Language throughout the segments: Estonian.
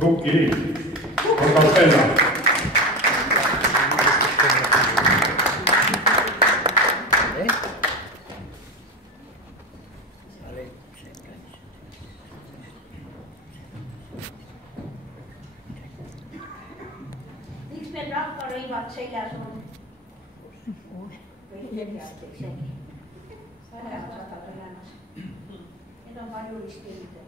Rukkiliit, Rosalpella. Miks meil rahvarõivad seljas on? Või heljastik seegi. Vähemalt saadab olemas. Need on palju riskiliited.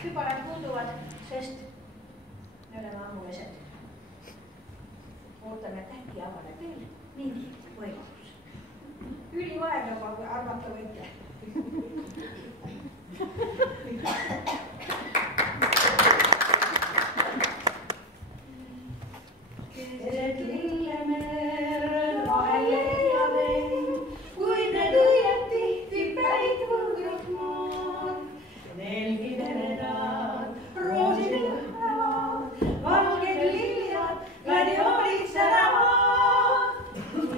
Kübarad puuduvad, sest me oleme ammu vesetud. Ootame, et äkki avaneb veel mingi võimalus. Ülivaev juba, kui arvata võite. Keset lillemerel vahel leia vein, kuid need õied tihti päid võõrad maad. Nelgi veredad, roosid õhkavad, valged lilljad, gladiolid säravad.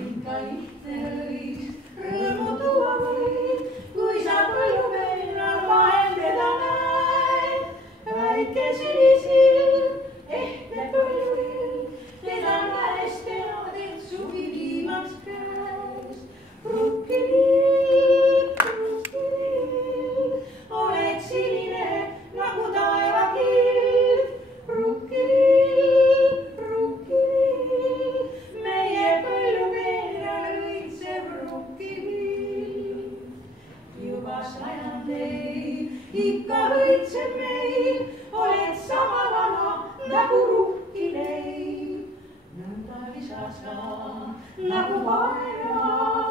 Ikka lihtne õis, rõõmu tuua võib, kui sa põllumeelal vahel teda näed. Väike sinisilm, ehtne põlluil, teda näes tead, et suvi viimaks käes. Rukkilill, oled sinine nagu taevakild. Rukkilill, meie põllumeelal õitseb rukkilill. Juba sajandeid ikka õitseb meil, oled sama vana nagu rukkileib. Nõnda visas ka nagu vaeva.